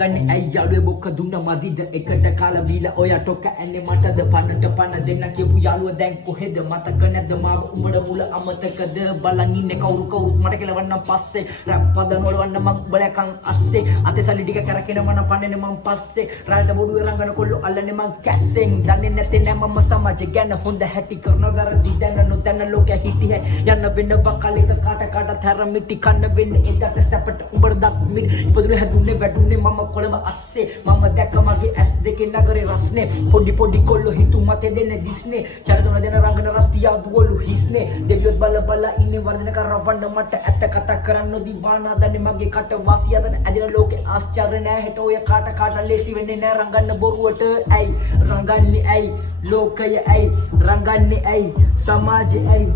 රංගන්නේ ඇයි යාළුවේ බොක්ක දුන්න මදිද එකට කාලා බීලා ඔයා ටොක ඇන්නේ මටද පන්නට පන්න දෙන්න කියපු යාළුවා දැන් කොහෙද මතක නැද්ද මාව උඹට මුල අමතකද බලන් ඉන්නේ කවුරුත් මට කෙලවන්නම් පස්සේ රැප් පද නෝලවන්න මං උඹලකන් අස්සේ අතේ සල්ලි ටික කරකින මන පන්නන්නේ මං පස්සේ රාල්ට බොඩුවේ රංගන කොල්ලෝ අල්ලන්නේ මං කැස්සෙන් දන්නේ නැතේ නෑ මම සමාජය ගැන හොඳ හැටි කරන වැරදි දැන නොදැන ලෝකෙ හිටියේ යන්න වෙන්න බකලෙක කාට හැරමිටි කන්න වෙන්නේ එදට සැපට උඹට දත් මිට ඉපදුනේ හැදුනේ වැටුනේ මම කොළඹ අස්සේ මම දැක්ක මගේ ඇස් දෙකේ නගරේ රස්නේ පොඩි කොල්ලෝ හිතු මතේ දෙන්නේ දිස්නේ චරිතන දෙන රංගන රස්තියා දුවලු හිස්නේ දෙවියොත් බල ඉන්නේ වර්ධන කරවන්න මට ඇත්ත කතා කරන්න දිවානා දන්නේ මගේ කට වාසිය අතන ඇදින ලෝකේ ආශ්චර්ය නෑ හෙට ඔය කාට ලේසි වෙන්නේ නෑ රංගන්න බොරුවට ඇයි රංගන්නේ ඇයි ලෝකය ඇයි රංගන්නේ ඇයි සමාජය ඇයි